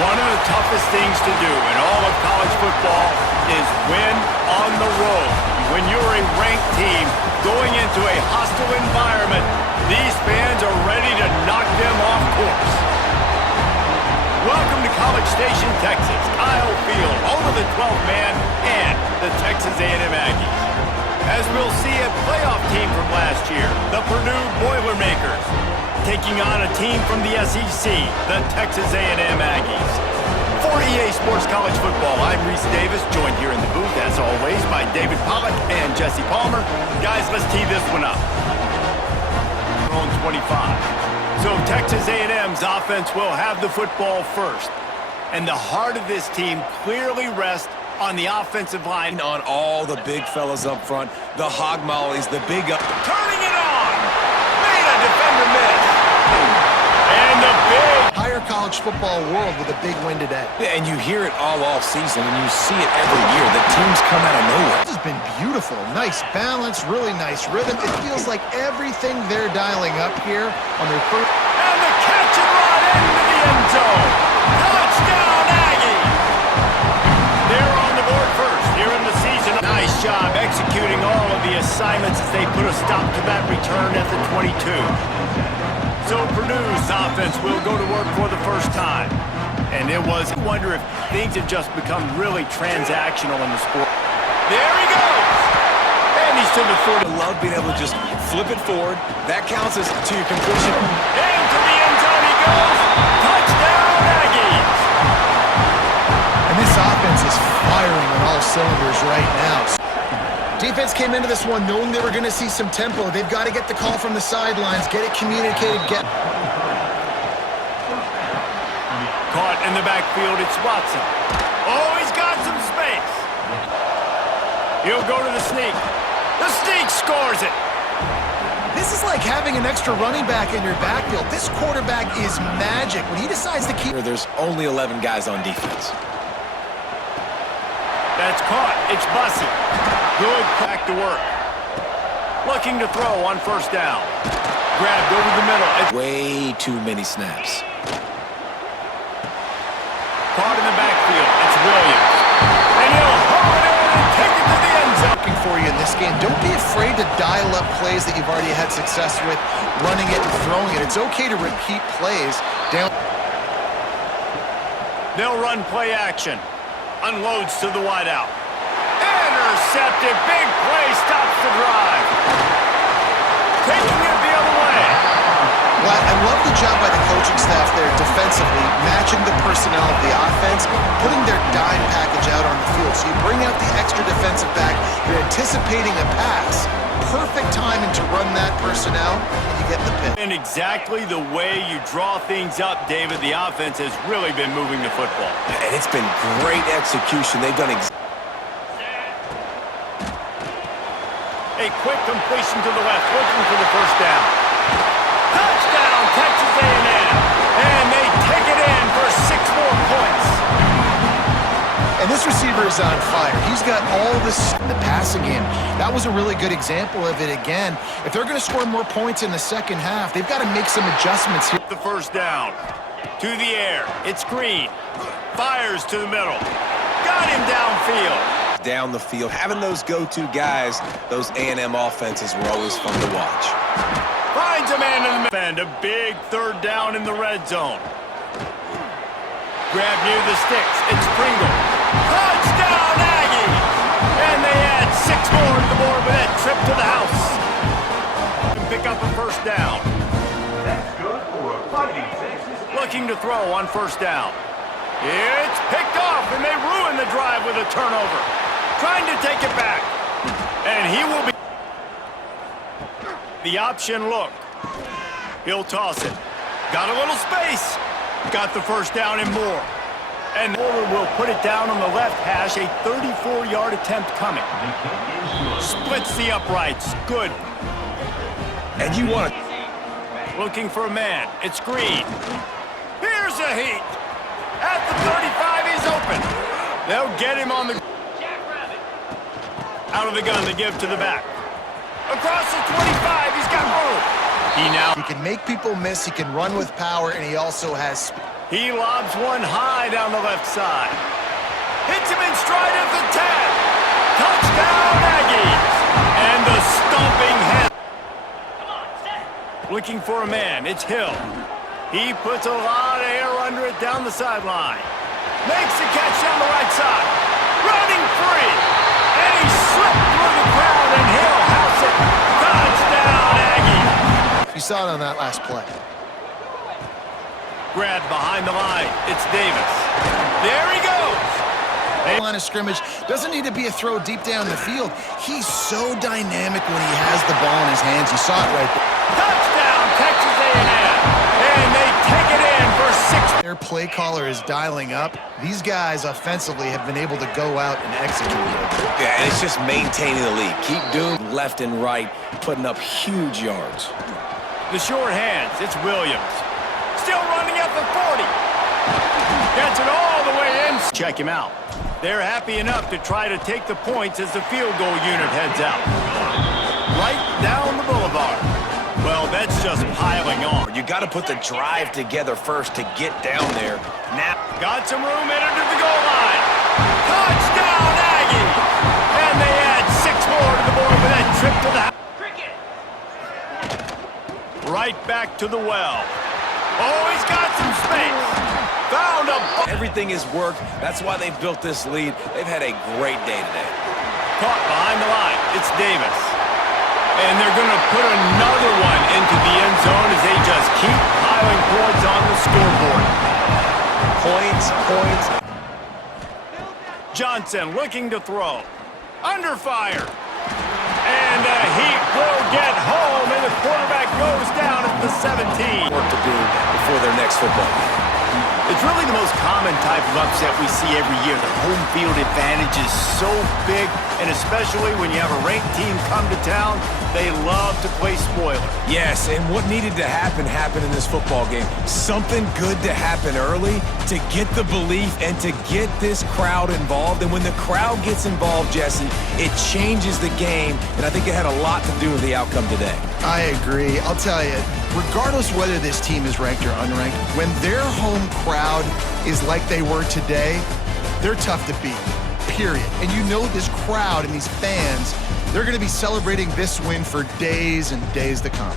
One of the toughest things to do in all of college football is win on the road. When you're a ranked team going into a hostile environment, these fans are ready to knock them off course. Welcome to College Station, Texas. Kyle Field, home of the 12th man and the Texas A&M Aggies. As we'll see, a playoff team from last year, the Purdue Boilermakers, taking on a team from the SEC, the Texas A&M Aggies. For EA Sports College Football, I'm Reese Davis, joined here in the booth, as always, by David Pollack and Jesse Palmer. Guys, let's tee this one up. On 25. So Texas A&M's offense will have the football first. And the heart of this team clearly rests on the offensive line. On all the big fellas up front, the hog mollies, the big up. Turning it on! Made a defender miss. And the big... Higher college football world with a big win today. Yeah, and you hear it all off season, and you see it every year. The teams come out of nowhere. This has been beautiful. Nice balance, really nice rhythm. It feels like everything they're dialing up here on their first... And the catch and run into the end zone. Touchdown, Aggies! They're on the board first here in the season. Nice job executing all of the assignments as they put a stop to that return at the 22. So Purdue's offense will go to work for the first time. And it was, I wonder if things have just become really transactional in the sport. There he goes! And he's to the 40. I love being able to just flip it forward. That counts as to your completion. Into the end zone he goes! Touchdown, Aggies! And this offense is firing on all cylinders right now. Defense came into this one knowing they were going to see some tempo. They've got to get the call from the sidelines, get it communicated, get... Caught in the backfield, it's Watson. Oh, he's got some space. He'll go to the sneak. The sneak scores it. This is like having an extra running back in your backfield. This quarterback is magic. When he decides to keep... There's only 11 guys on defense. That's caught. It's Bussey. Good, back to work. Looking to throw on first down. Grabbed over the middle. Way too many snaps. Caught in the backfield. It's Williams. And he'll haul it in and take it to the end zone. Looking for you in this game. Don't be afraid to dial up plays that you've already had success with, running it and throwing it. It's okay to repeat plays. Down. They'll run play action. Unloads to the wideout. Intercepted. Big play. Stops the drive. Taking it the other way. Well, I love the job by the coaching staff there defensively, matching the personnel of the offense, putting their dime package out on the field. So you bring out the extra defensive back. You're anticipating a pass. Perfect timing to run that personnel, and you get the pick. And exactly the way you draw things up, David, the offense has really been moving the football. And it's been great execution. They've done a quick completion to the left, looking for the first down. Touchdown, Texas A&M. And they take it in for 6 more points. And this receiver is on fire. He's got all this in the passing game. That was a really good example of it again. If they're going to score more points in the second half, they've got to make some adjustments here. The first down. To the air. It's Green. Fires to the middle. Got him downfield. down the field. Having those go-to guys, those A&M offenses were always fun to watch. Finds a man in the defend. A big third down in the red zone. Grab near the sticks. It's Pringle. Touchdown, Aggies! And they add 6 more to the board with that trip to the house. And pick up a first down. That's good for a fighting Texas. Looking to throw on first down. It's picked off, and they ruin the drive with a turnover. Trying to take it back. And he will be... The option look. He'll toss it. Got a little space. Got the first down and more. And Porter will put it down on the left hash. A 34-yard attempt coming. Splits the uprights. Good. And you want to... Looking for a man. It's Green. Here's a heat. At the 35, he's open. They'll get him on the... Out of the gun to give to the back. Across the 25, he's got room. He can make people miss, he can run with power, and he also has... He lobs one high down the left side. Hits him in stride at the 10. Touchdown, Aggies! And the stomping head. Looking for a man, it's Hill. He puts a lot of air under it down the sideline. Makes the catch down the right side. Running free. And he slipped through the crowd, and Hill house it. Touchdown, Aggies! You saw it on that last play. Grab behind the line. It's Davis. There he goes. Line of scrimmage doesn't need to be a throw deep down the field. He's so dynamic when he has the ball in his hands. You saw it right there. Touchdown, Texas A&M. And they take it in for 6. Their play caller is dialing up. These guys offensively have been able to go out and execute. Yeah, and it's just maintaining the lead. Keep doing left and right, putting up huge yards. The short hands, it's Williams. Still running at the 40. Gets it all the way in. Check him out. They're happy enough to try to take the points as the field goal unit heads out. Right down the boulevard. Well, that's just piling on. You got to put the drive together first to get down there. Now, got some room headed to the goal line. Touchdown, Aggies! And they add 6 more to the board with that trip to the house. Right back to the well. Oh, he's got some space. Found a... everything has worked. That's why they've built this lead. They've had a great day today. Caught behind the line. It's Davis. And they're going to put another one into the end zone as they just keep piling points on the scoreboard. Points. Johnson looking to throw. Under fire. And he will get home, and the quarterback goes down at the 17. Work to do before their next football game. It's really the most common type of upset we see every year. The home field advantage is so big, and especially when you have a ranked team come to town, they love to play spoiler. Yes, and what needed to happen happened in this football game. Something good to happen early to get the belief and to get this crowd involved. And when the crowd gets involved, Jesse, it changes the game, and I think it had a lot to do with the outcome today. I agree. I'll tell you, regardless whether this team is ranked or unranked, when their home crowd is like they were today, they're tough to beat, period. And you know this crowd and these fans, they're going to be celebrating this win for days and days to come.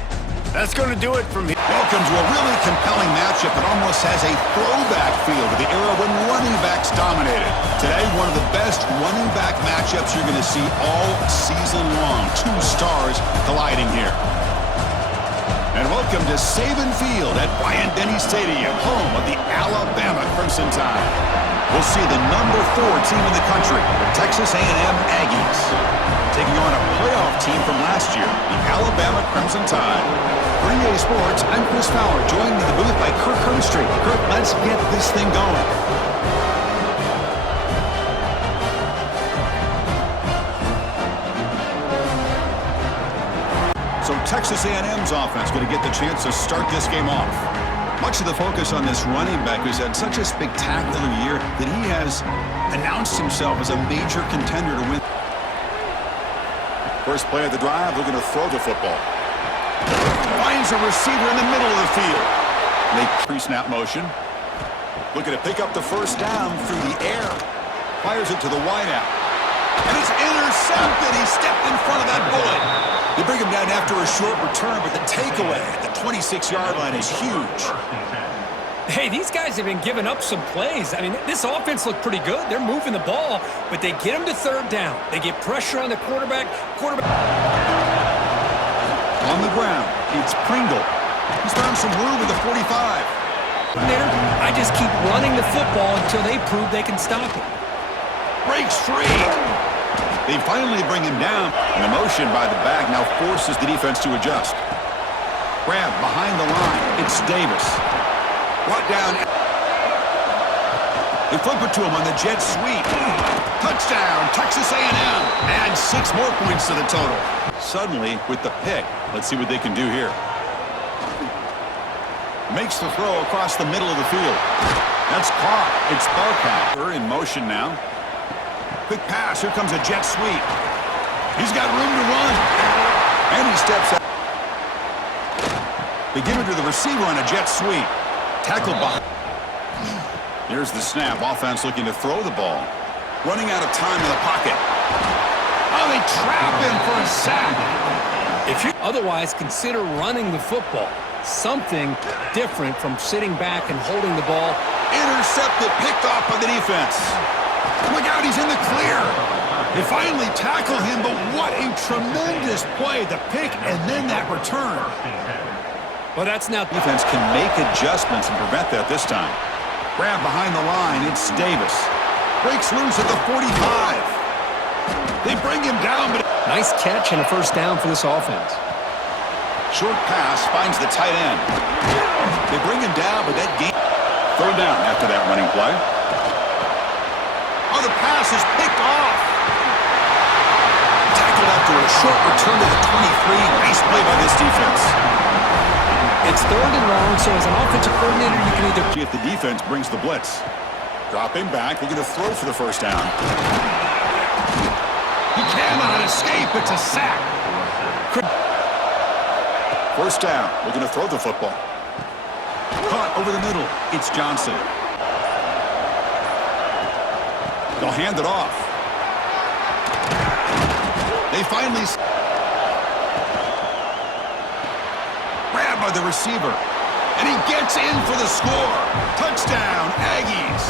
That's going to do it from here. Welcome to a really compelling matchup that almost has a throwback feel to the era when running backs dominated. Today, one of the best running back matchups you're going to see all season long. 2 stars colliding here. And welcome to Saban Field at Bryant-Denny Stadium, home of the Alabama Crimson Tide. We'll see the number 4 team in the country, the Texas A&M Aggies, taking on a playoff team from last year, the Alabama Crimson Tide. For EA Sports, I'm Chris Fowler, joined in the booth by Kirk Herbstreit. Kirk, let's get this thing going. So Texas A&M's offense going to get the chance to start this game off. Much of the focus on this running back who's had such a spectacular year that he has announced himself as a major contender to win. First play of the drive, looking to throw the football. Finds a receiver in the middle of the field. Make pre-snap motion. Looking to pick up the first down through the air. Fires it to the wideout. And it's intercepted. He stepped in front of that bullet. They bring him down after a short return, but the takeaway at the 26-yard line is huge. Hey, these guys have been giving up some plays. I mean, this offense looked pretty good. They're moving the ball, but they get them to 3rd down. They get pressure on the quarterback. On the ground, it's Pringle. He's found some room at the 45. I just keep running the football until they prove they can stop it. Breaks free. They finally bring him down. And the motion by the back now forces the defense to adjust. Grab behind the line. It's Davis. Brought down. They flip it to him on the jet sweep. Touchdown, Texas A&M. Add 6 more points to the total. Suddenly, with the pick, let's see what they can do here. Makes the throw across the middle of the field. That's caught. It's Barkhouse in motion now. Quick pass. Here comes a jet sweep. He's got room to run. And he steps out. They give it to the receiver on a jet sweep. Tackled behind. Here's the snap. Offense looking to throw the ball. Running out of time in the pocket. Oh, they trap him for a sack. If you otherwise consider running the football, something different from sitting back and holding the ball. Intercepted, picked off by the defense. Look out, he's in the clear. They finally tackle him, but what a tremendous play. The pick and then that return. Well, that's now. Defense can make adjustments and prevent that this time. Grab behind the line, it's Davis. Breaks loose at the 45. They bring him down, but... Nice catch and a first down for this offense. Short pass finds the tight end. They bring him down, but that game... Third down after that running play. Oh, the pass is picked off. Tackled after a short return to the 23. Nice play by this defense. It's third and long, so as an offensive coordinator, you can either... See if the defense brings the blitz. Drop him back. Looking to throw for the first down. He cannot escape. It's a sack. First down. Looking to throw the football. Caught over the middle. It's Johnson. They'll hand it off. They finally... Grabbed by the receiver. And he gets in for the score. Touchdown, Aggies.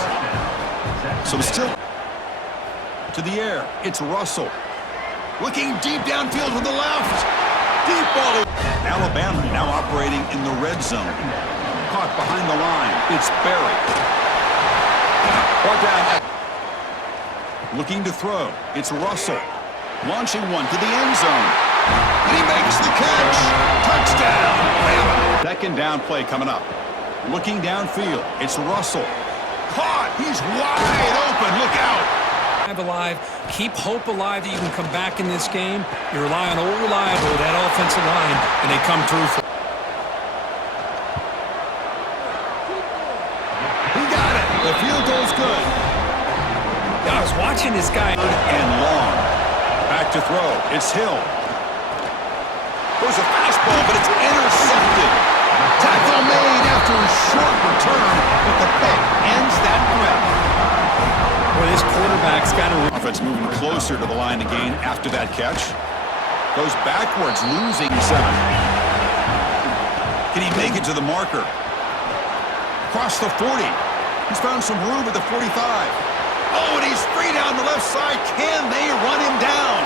So still to the air. It's Russell. Looking deep downfield to the left. Deep ball. Alabama now operating in the red zone. Caught behind the line. It's Barry. Ball down. Looking to throw. It's Russell. Launching one to the end zone. And he makes the catch. Touchdown. Second down play coming up. Looking downfield. It's Russell. Caught. He's wide open. Look out. Alive. Keep hope alive that you can come back in this game. You rely on old reliable, that offensive line, and they come through for. He got it. The field goal's good. I was watching this guy. And long. Back to throw. It's Hill. There's a fastball, but it's intercepted. Tackle made after a short return, but the pick ends that threat. Well, this quarterback's got to... Offense moving closer to the line to gain after that catch. Goes backwards, losing 7. Can he make it to the marker? Across the 40. He's found some room at the 45. Oh, and he's free down the left side. Can they run him down?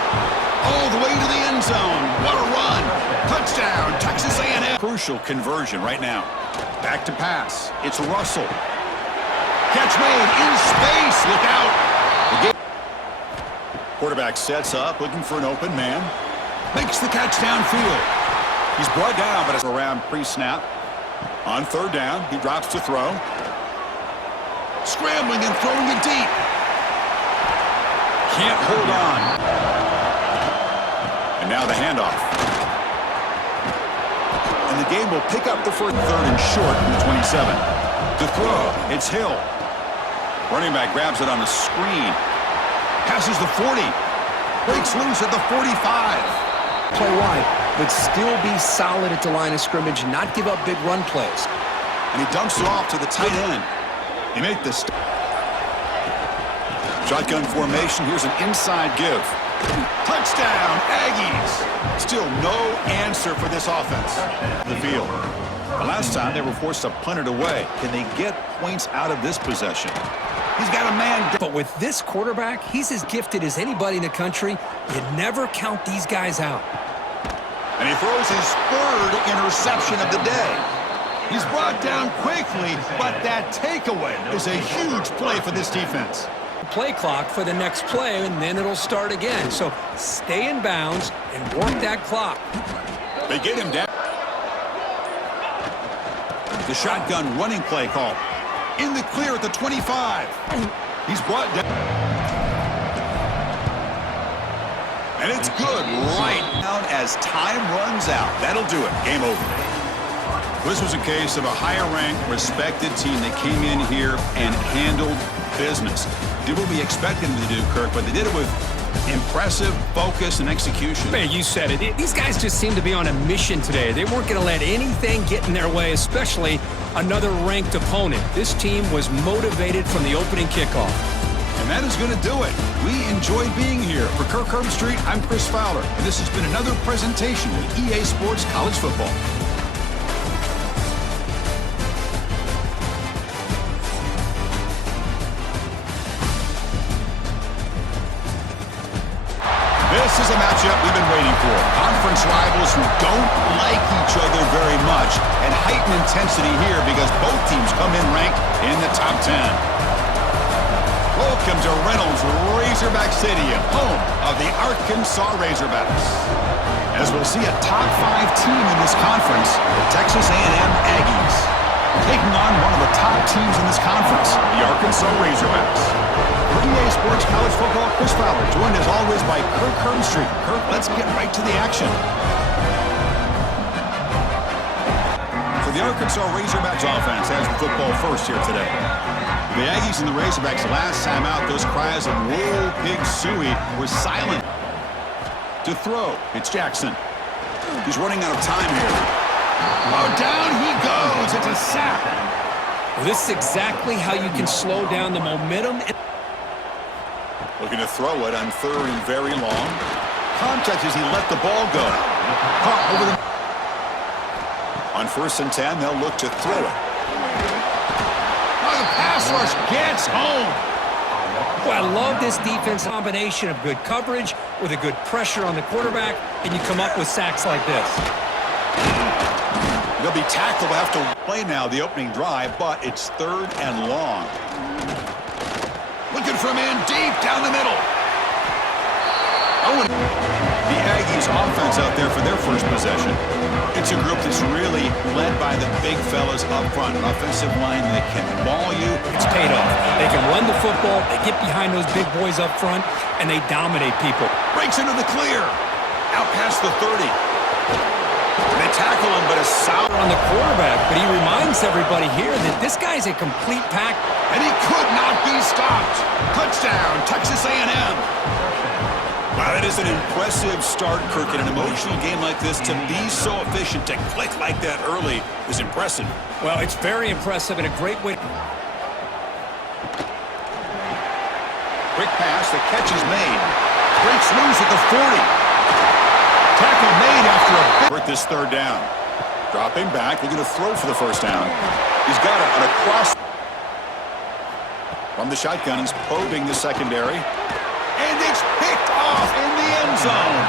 All the way to the end zone. What a run. Touchdown, Texas A&M. Crucial conversion right now. Back to pass. It's Russell. Catch made in space. Look out. Quarterback sets up, looking for an open man. Makes the catch downfield. He's brought down, but it's around pre-snap. On third down, he drops to throw. Scrambling and throwing it deep. Can't hold on. And now the handoff. And the game will pick up the first third and short from the 27. To throw, it's Hill. Running back grabs it on the screen. Passes the 40. Breaks loose at the 45. Play wide, but still be solid at the line of scrimmage, not give up big run plays. And he dumps it off to the tight end. They make this. Shotgun formation. Here's an inside give. Touchdown, Aggies. Still no answer for this offense. The field. The last time they were forced to punt it away. Can they get points out of this possession? He's got a man. But with this quarterback, he's as gifted as anybody in the country. You never count these guys out. And he throws his third interception of the day. He's brought down quickly, but that takeaway is a huge play for this defense. Play clock for the next play, and then it'll start again. So stay in bounds and work that clock. They get him down. The shotgun running play call. In the clear at the 25. He's brought down. And it's good right down as time runs out. That'll do it. Game over. This was a case of a higher-ranked, respected team that came in here and handled business. Did what we expected them to do, Kirk, but they did it with impressive focus and execution. Man, you said it. These guys just seem to be on a mission today. They weren't going to let anything get in their way, especially another ranked opponent. This team was motivated from the opening kickoff. And that is going to do it. We enjoyed being here. For Kirk Herbstreit, I'm Chris Fowler, and this has been another presentation of EA Sports College Football. This is a matchup we've been waiting for. Conference rivals who don't like each other very much, and heightened intensity here because both teams come in ranked in the top 10. Welcome to Reynolds Razorback Stadium, home of the Arkansas Razorbacks. As we'll see a top 5 team in this conference, the Texas A&M Aggies, taking on one of the top teams in this conference, the Arkansas Razorbacks. For EA Sports College Football, Chris Fowler, joined as always by Kirk Herbstreit. Kirk, let's get right to the action. So the Arkansas Razorbacks offense has the football first here today. The Aggies and the Razorbacks last time out, those cries of "Whoa, Pig Suey" were silent. To throw, it's Jackson. He's running out of time here. Oh, down he goes. It's a sack. Well, this is exactly how you can slow down the momentum. Looking to throw it on third and very long. Contact as he let the ball go. Caught over the... On 1st and 10, they'll look to throw it. Oh, the pass rush gets home. Well, I love this defense combination of good coverage with a good pressure on the quarterback, and you come up with sacks like this. They'll be tackled after play now, the opening drive, but it's 3rd and long. Looking from in deep down the middle. The Aggies offense out there for their first possession. It's a group that's really led by the big fellas up front. An offensive line that can ball you. It's paid off. They can run the football, they get behind those big boys up front, and they dominate people. Breaks into the clear. Out past the 30. They tackle him, but a sour On the quarterback, but he reminds everybody here that this guy's a complete pack. and he could not be stopped. Touchdown, Texas A&M. Wow, that is an impressive start, Kirk. In an emotional game like this, to be so efficient, to click like that early is impressive. Well, it's very impressive and a great way. Quick pass, the catch is made. Breaks loose at the 40. Tackle made after a big... This 3rd down. Dropping back, looking to throw for the 1st down. He's got it on a cross. From the shotgun, he's probing the secondary. And it's picked off in the end zone.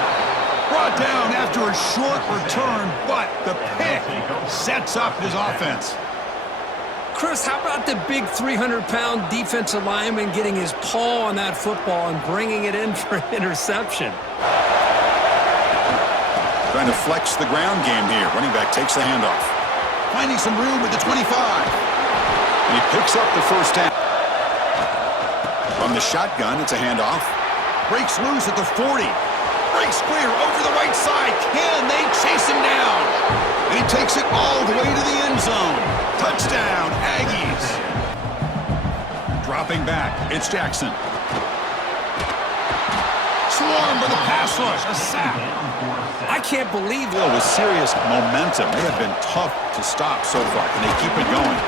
Brought down after a short return, but the pick sets up his offense. Chris, how about the big 300-pound defensive lineman getting his paw on that football and bringing it in for an interception? Trying to flex the ground game here. Running back takes the handoff. Finding some room at the 25. And he picks up the 1st down. From the shotgun, it's a handoff. Breaks loose at the 40. Breaks clear over the right side. Can they chase him down? And he takes it all the way to the end zone. Touchdown, Aggies. Dropping back, it's Jackson. Swarmed by the pass rush, a sack. I can't believe it. With serious momentum. They have been tough to stop so far. Can they keep it going?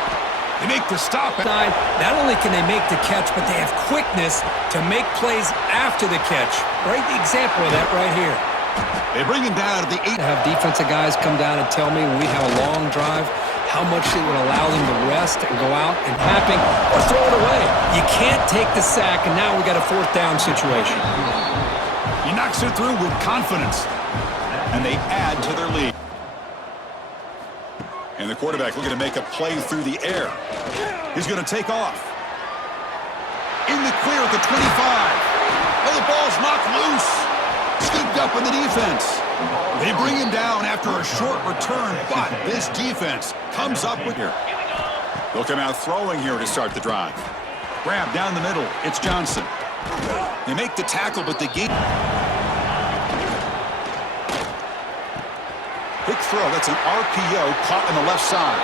They make the stop. Not only can they make the catch, but they have quickness to make plays after the catch. Right example of that right here. They bring him down at the 8. To have defensive guys come down and tell me when we have a long drive, how much it would allow them to rest and go out and tapping or throw it away. You can't take the sack, and now we got a 4th down situation. He knocks it through with confidence. And they add to their lead. And the quarterback looking to make a play through the air. He's going to take off. In the clear at the 25. Oh, the ball's knocked loose. Scooped up in the defense. They bring him down after a short return, but this defense comes up with here. They'll come out throwing here to start the drive. Grab down the middle. It's Johnson. They make the tackle, but the game... Big throw. That's an RPO caught on the left side.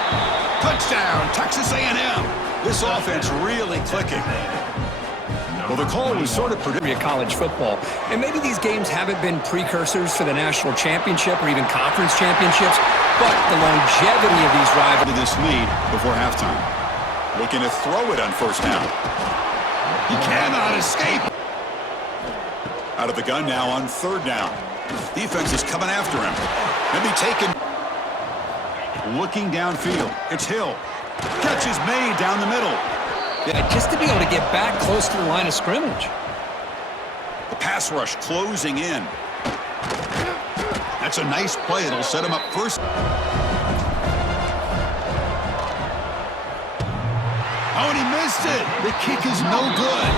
Touchdown, Texas A&M. This offense really clicking. Well, the call was sort of predictable. College football. And maybe these games haven't been precursors for the national championship or even conference championships, but the longevity of these rivals. This lead before halftime. Looking to throw it on first down. He cannot escape. Out of the gun now on third down. Defense is coming after him. Maybe taken. Looking downfield. It's Hill. Catch is made down the middle. Yeah, just to be able to get back close to the line of scrimmage. The pass rush closing in. That's a nice play. It'll set him up first. Oh, and he missed it. The kick is no good.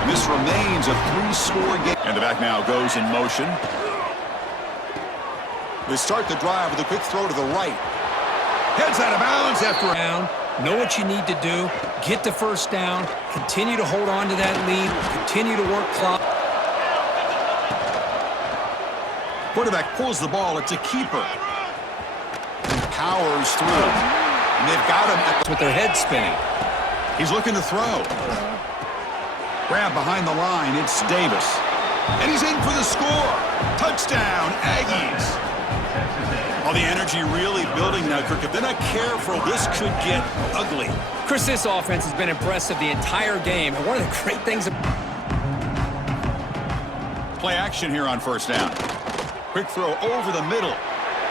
And this remains a 3-score game. And the back now goes in motion. They start the drive with a quick throw to the right. Heads out of bounds after a down. Know what you need to do. Get the first down. Continue to hold on to that lead. Continue to work clock. Quarterback pulls the ball. It's a keeper. And powers through. And they've got him with their head spinning. He's looking to throw. Grab behind the line. It's Davis. And he's in for the score. Touchdown, Aggies. All the energy really building now, Kirk. If they're not careful, this could get ugly. Chris, this offense has been impressive the entire game. And one of the great things... Play action here on first down. Quick throw over the middle.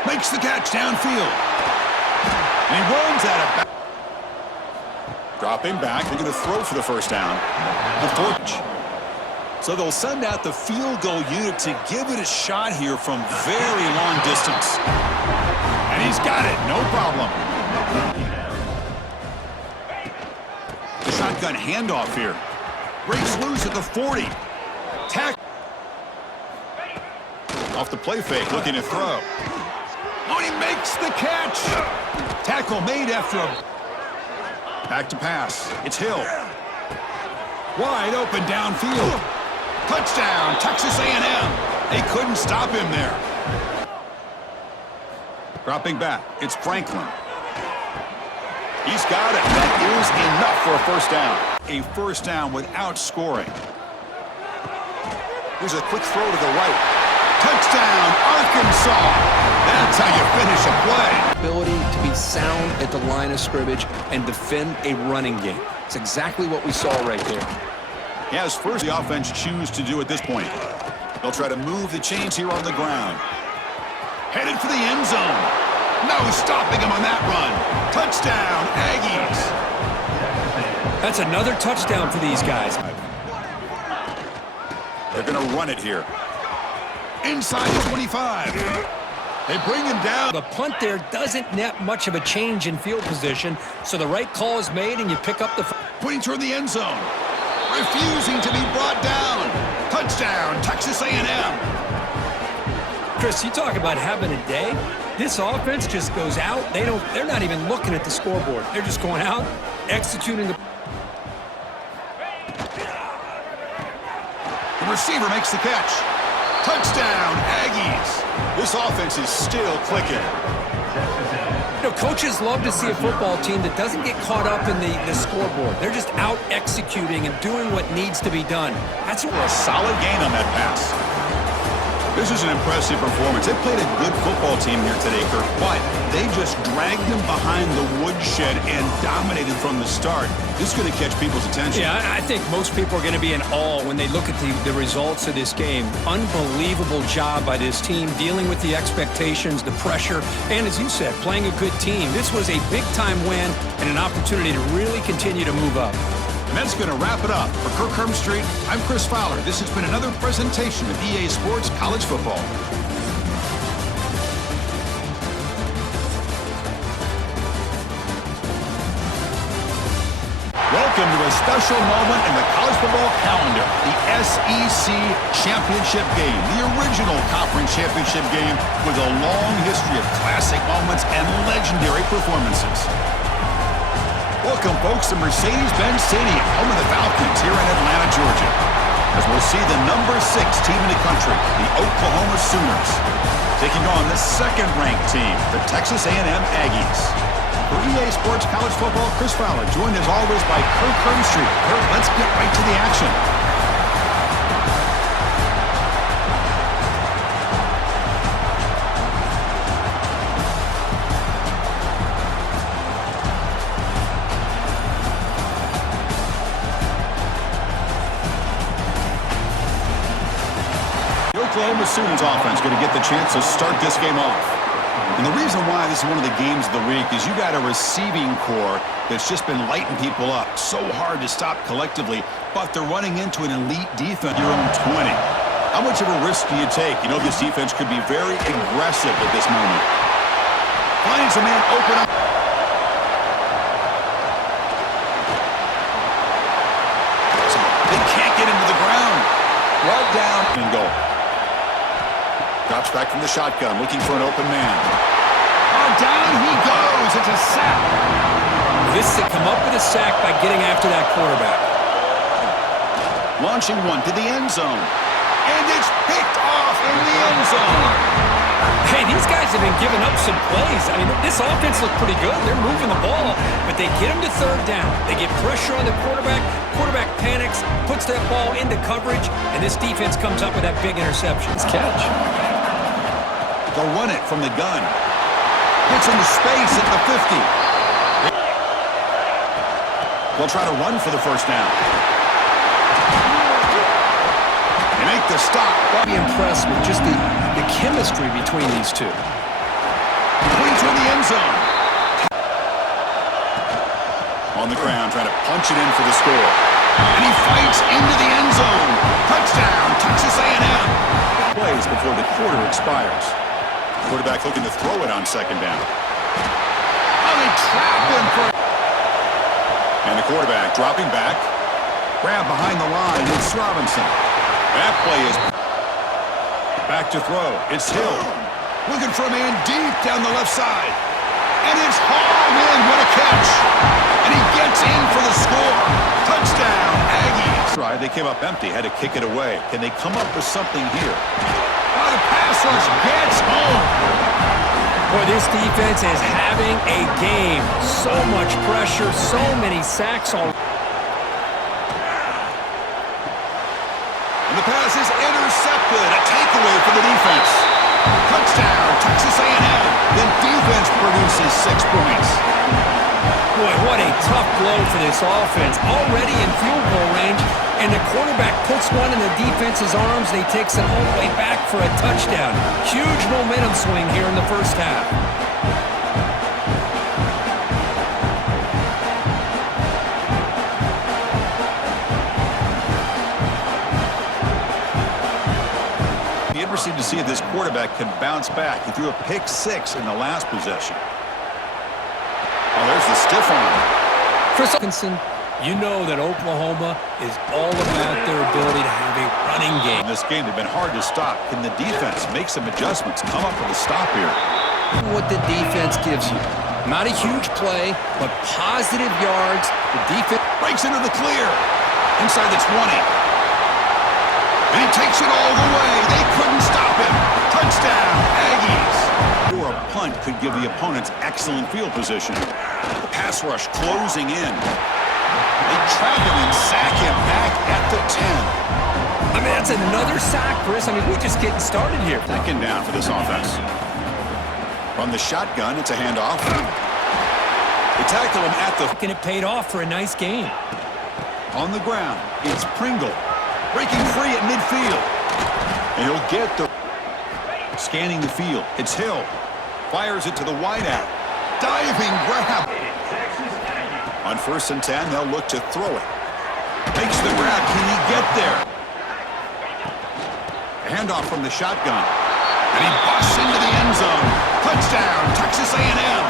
Makes the catch downfield. And he runs out of... Dropping back. They're going to throw for the first down. The fourth. So they'll send out the field goal unit to give it a shot here from very long distance. And he's got it. No problem. The shotgun handoff here. Breaks loose at the 40. Tackle. Off the play fake. Looking to throw. Oh, he makes the catch. Tackle made after a... Back to pass. It's Hill. Wide open downfield. Touchdown, Texas A&M. They couldn't stop him there. Dropping back. It's Franklin. He's got it. That is enough for a first down. A first down without scoring. Here's a quick throw to the right. Touchdown, Arkansas. That's how you finish a play. Ability to be sound at the line of scrimmage and defend a running game. It's exactly what we saw right there. Yes, first the offense choose to do at this point. They'll try to move the chains here on the ground. Headed for the end zone. No stopping him on that run. Touchdown, Aggies. That's another touchdown for these guys. They're going to run it here. Inside the 25. They bring him down. The punt there doesn't net much of a change in field position, so the right call is made and you pick up the... Putting toward the end zone. Refusing to be brought down. Touchdown, Texas A&M. Chris, you talk about having a day. This offense just goes out. They're not even looking at the scoreboard. They're just going out, executing the... The receiver makes the catch. Touchdown, Aggies. This offense is still clicking. You know, coaches love to see a football team that doesn't get caught up in the scoreboard. They're just out executing and doing what needs to be done. That's a solid gain on that pass. This is an impressive performance. They played a good football team here today, Kirk, but they just dragged them behind the woodshed and dominated from the start. This is going to catch people's attention. Yeah, I think most people are going to be in awe when they look at the results of this game. Unbelievable job by this team dealing with the expectations, the pressure, and as you said, playing a good team. This was a big-time win and an opportunity to really continue to move up. And that's going to wrap it up. For Kirk Hermstreet, I'm Chris Fowler. This has been another presentation of EA Sports College Football. Welcome to a special moment in the college football calendar, the SEC Championship Game, the original conference championship game with a long history of classic moments and legendary performances. Welcome, folks, to Mercedes-Benz Stadium, home of the Falcons here in Atlanta, Georgia, as we'll see the number 6 team in the country, the Oklahoma Sooners, taking on the second-ranked team, the Texas A&M Aggies. For EA Sports College Football, Chris Fowler, joined as always by Kirk Hermstreet. Kirk, let's get right to the action. Oklahoma Sooners offense going to get the chance to start this game off. And the reason why this is one of the games of the week is you got a receiving core that's just been lighting people up. So hard to stop collectively, but they're running into an elite defense. Your own 20. How much of a risk do you take? You know this defense could be very aggressive at this moment. Finds a man open up. They can't get into the ground. Well down and go. Drops back from the shotgun, looking for an open man. Oh, down he goes. It's a sack. This is to come up with a sack by getting after that quarterback. Launching one to the end zone. And it's picked off in the end zone. Hey, these guys have been giving up some plays. I mean, this offense looked pretty good. They're moving the ball, but they get him to third down. They get pressure on the quarterback. Quarterback panics, puts that ball into coverage, and this defense comes up with that big interception. It's catch. They'll run it from the gun. Gets into space at the 50. They'll try to run for the first down. They make the stop. I'll be impressed with just the chemistry between these two. Brings in the end zone. On the ground, trying to punch it in for the score. And he fights into the end zone. Touchdown, Texas A&M. Plays before the quarter expires. Quarterback looking to throw it on second down. Oh, they trap him for... And the quarterback dropping back. Grab behind the line. It's Robinson. That play is... Back to throw. It's Hill. Looking for a man deep down the left side. And it's hauled in. What a catch. And he gets in for the score. Touchdown, Aggies. Right, they came up empty. Had to kick it away. Can they come up with something here? Oh, the pass rush gets home. Boy, this defense is having a game. So much pressure, so many sacks already. And the pass is intercepted. A takeaway for the defense. Touchdown, Texas A&M. The defense produces 6 points. Boy, what a tough blow for this offense. Already in field goal range, and the quarterback puts one in the defense's arms, and he takes it all the way back for a touchdown. Huge momentum swing here in the first half. Be interesting to see if this quarterback can bounce back. He threw a pick-6 in the last possession. Oh, there's the stiff arm. Chris Hawkinson, you know that Oklahoma is all about their ability to have a running game. In this game, they've been hard to stop. Can the defense make some adjustments, come up with a stop here? What the defense gives you. Not a huge play, but positive yards. The defense Breaks into the clear. Inside the 20. And he takes it all the way. They couldn't stop him. Touchdown, Aggies. Or a punt could give the opponents excellent field position. The pass rush closing in. They trap him and sack him back at the 10. I mean, that's another sack, Chris. I mean, we're just getting started here. Second down for this offense. From the shotgun, it's a handoff. They tackle him at the... And it paid off for a nice game. On the ground, it's Pringle. Breaking free at midfield. And he'll get the... Scanning the field. It's Hill. Fires it to the wideout. Diving grab. On 1st and 10, they'll look to throw it. Makes the grab. Can he get there? A handoff from the shotgun. And he busts into the end zone. Touchdown, Texas A&M.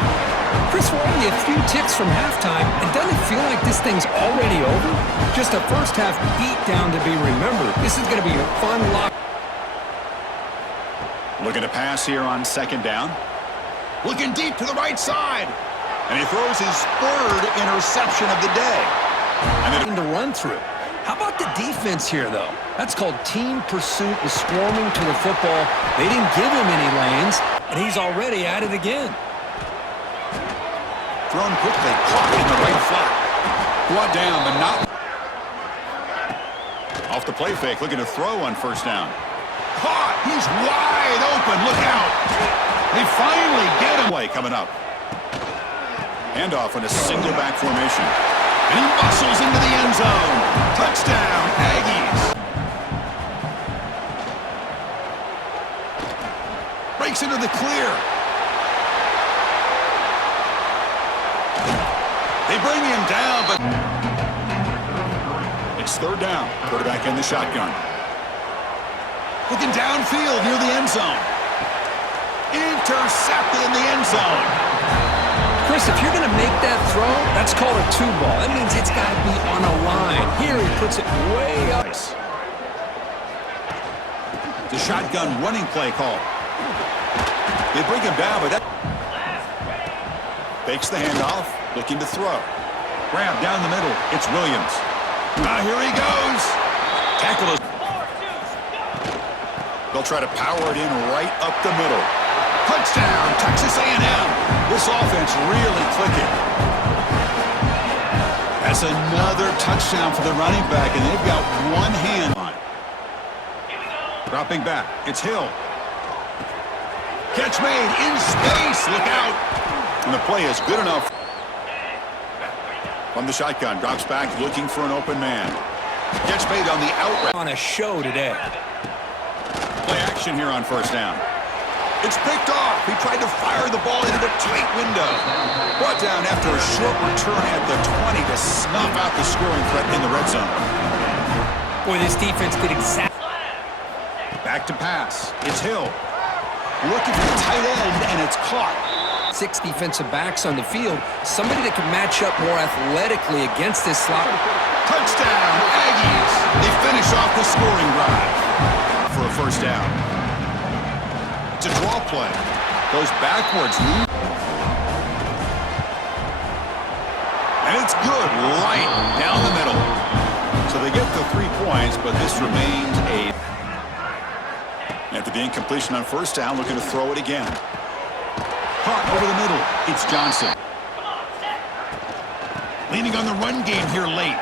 Chris, we're only a few ticks from halftime, and doesn't it feel like this thing's already over? Just a first half beatdown to be remembered. This is going to be a fun lock. Looking to pass here on 2nd down. Looking deep to the right side. And he throws his 3rd interception of the day. And then To run through. How about the defense here, though? That's called team pursuit with swarming to the football. They didn't give him any lanes, and he's already at it again. thrown quickly, caught in the right flat. Brought down, but not. Off the play fake, looking to throw on 1st down. Caught! He's wide open, look out! They finally get him. Play coming up. Handoff in a single back formation. And he muscles into the end zone. Touchdown, Aggies. Looks into the clear. They bring him down, but it's third down. Quarterback in the shotgun. Looking downfield near the end zone. Intercepted in the end zone. Chris, if you're going to make that throw, that's called a two ball. That means it's got to be on a line. Here he puts it way up. The shotgun running play call. They bring him down, but that fakes the handoff, looking to throw. Grab down the middle. It's Williams. Now here he goes. Tackle is. They'll try to power it in right up the middle. Touchdown, Texas A&M. This offense really clicking. That's another touchdown for the running back, and they've got one hand on it. Dropping back, it's Hill. Catch made in space, look out. And the play is good enough. From the shotgun, drops back, looking for an open man. Catch made on the out. On a show today. Play action here on first down. It's picked off. He tried to fire the ball into the tight window. Brought down after a short return at the 20 to snuff out the scoring threat in the red zone. Boy, this defense did exactly. Back to pass. It's Hill. Looking for the tight end, and it's caught. 6 defensive backs on the field. Somebody that can match up more athletically against this slot. Touchdown, Aggies. They finish off the scoring drive for a first down. It's a draw play. Goes backwards. And it's good right down the middle. So they get the 3 points, but this remains a... After the incompletion on first down, looking to throw it again. Caught over the middle. It's Johnson. Leaning on the run game here late.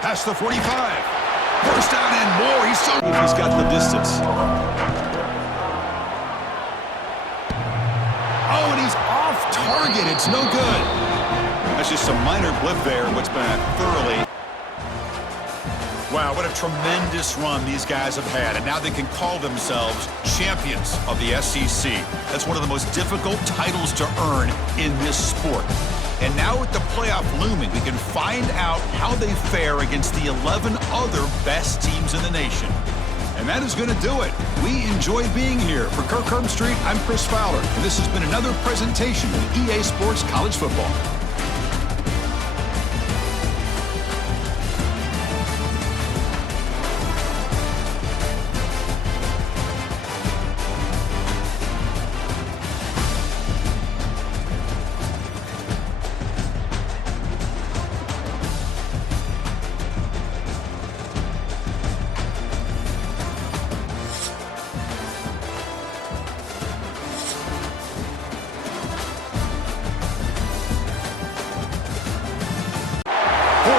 Past the 45. First down and more. He's got the distance. Oh, and he's off target. It's no good. That's just a minor blip there. What's been a thoroughly... Wow, what a tremendous run these guys have had. And now they can call themselves champions of the SEC. That's one of the most difficult titles to earn in this sport. And now with the playoff looming, we can find out how they fare against the 11 other best teams in the nation. And that is going to do it. We enjoy being here. For Kirk Street, I'm Chris Fowler, and this has been another presentation of EA Sports College Football.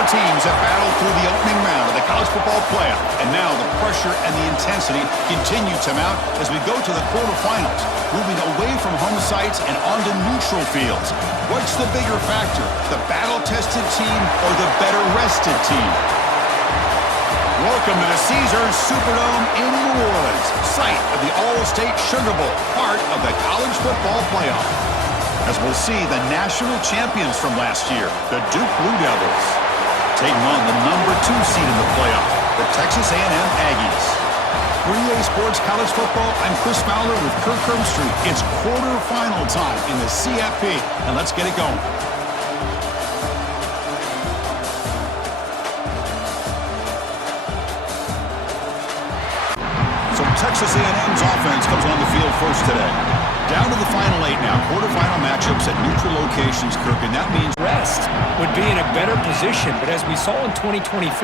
Teams have battled through the opening round of the college football playoff, and now the pressure and the intensity continue to mount as we go to the quarterfinals, moving away from home sites and onto neutral fields. What's the bigger factor, the battle-tested team or the better-rested team? Welcome to the Caesars Superdome in New Orleans, site of the All-State Sugar Bowl, part of the college football playoff. As we'll see the national champions from last year, the Duke Blue Devils, taking on the number 2 seed in the playoff, the Texas A&M Aggies. For EA Sports College Football, I'm Chris Fowler with Kirk Street. It's quarterfinal time in the CFP, and let's get it going. So Texas A&M's offense comes on the field first today. Down to the final 8 now. Quarterfinal matchups at neutral locations, Kirk, and that means Rest would be in a better position, but as we saw in 2024,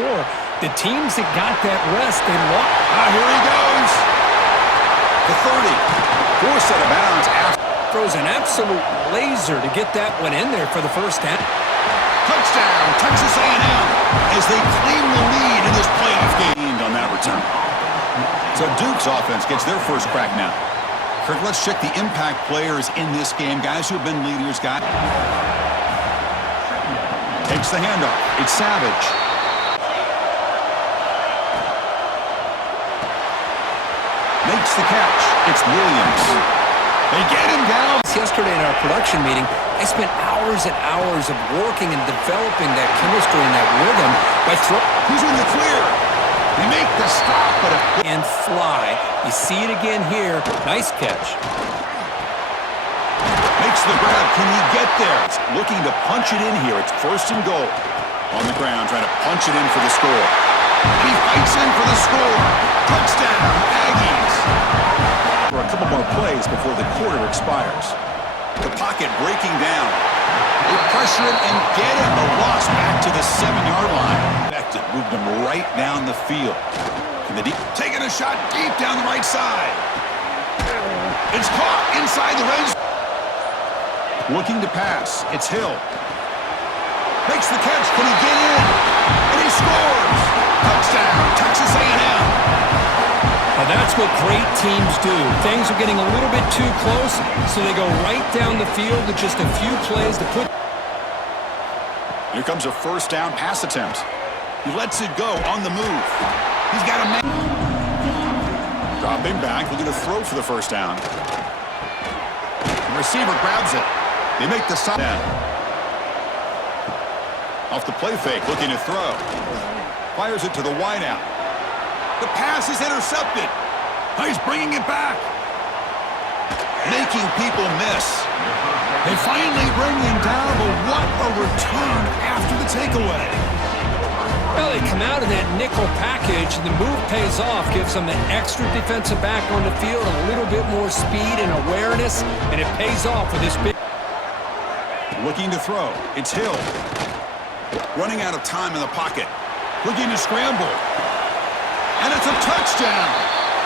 the teams that got that rest, they lost. Here he goes. The 30. Forced out of bounds after. Throws an absolute laser to get that one in there for the first down. Touchdown, Texas A&M, as they claim the lead in this playoff game on that return. So Duke's offense gets their first crack now. Kirk, let's check the impact players in this game. Guys who have been leaders. Takes the handoff. It's Savage. Makes the catch. It's Williams. They get him down. Yesterday in our production meeting, I spent hours and hours of working and developing that chemistry and that rhythm by He's in the clear. They make the stop, but and fly. You see it again here. Nice catch. makes the grab. Can he get there? It's looking to punch it in here. It's first and goal. On the ground, trying to punch it in for the score. And he fights in for the score. Touchdown, Aggies. For a couple more plays before the quarter expires. The pocket breaking down. They pressure him and get him. The loss back to the 7-yard line. Moved him right down the field. Taking a shot deep down the right side. It's caught inside the red zone. Looking to pass. It's Hill. Makes the catch. Can he get in? And he scores. Touchdown, Texas A&M. Now that's what great teams do. Things are getting a little bit too close, so they go right down the field with just a few plays to put. Here comes a first down pass attempt. He lets it go on the move. He's got a man. Dropping back, looking to throw for the first down. The receiver grabs it. They make the stop. Off the play fake, looking to throw. Fires it to the wideout. The pass is intercepted. He's bringing it back. Making people miss. They finally bring him down, but what a return after the takeaway. Well, they come out of that nickel package, and the move pays off, gives them an extra defensive back on the field, a little bit more speed and awareness, and it pays off with this big. Looking to throw. It's Hill. Running out of time in the pocket. Looking to scramble. And it's a touchdown.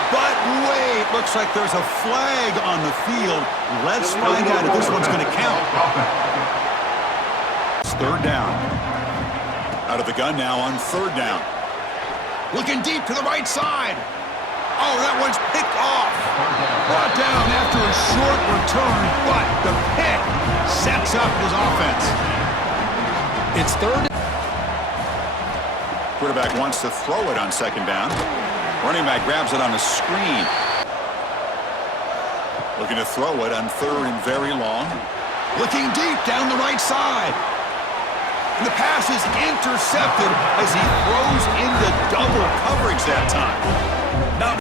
But wait, looks like there's a flag on the field. Let's find out if this one's going to count. It's third down. Out of the gun now on third down. Looking deep to the right side. Oh, that one's picked off. Brought down after a short return, but the pick sets up his offense. It's third. Quarterback wants to throw it on second down. Running back grabs it on a screen. Looking to throw it on third and very long. Looking deep down the right side. And the pass is intercepted as he throws into double coverage that time. Now,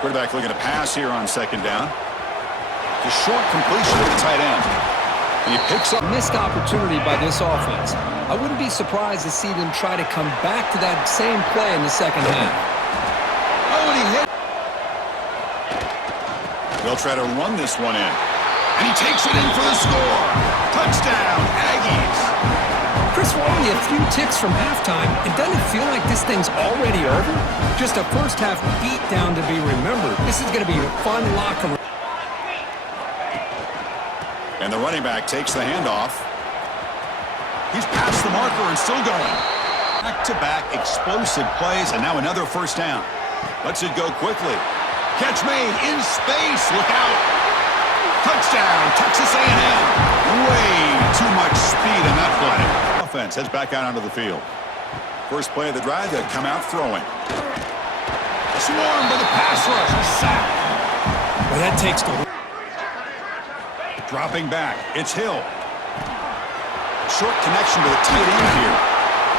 quarterback looking to pass here on second down. The short completion to the tight end. And he picks up. Missed opportunity by this offense. I wouldn't be surprised to see them try to come back to that same play in the second half. Oh, and he hit. They'll try to run this one in. And he takes it in for the score. Touchdown, Aggies. Chris, we're only a few ticks from halftime. It doesn't feel like this thing's already over. Just a first half beat down to be remembered. This is going to be a fun locker room. And the running back takes the handoff. He's past the marker and still going. Back-to-back explosive plays, and now another first down. Lets it go quickly. Catch made in space. Look out. Touchdown, Texas A&M. Way too much speed in that play. Offense heads back out onto the field. First play of the drive, they come out throwing. Swarmed by the pass rush. Sack. Well, that takes the... Dropping back. It's Hill. Short connection to the tight end here.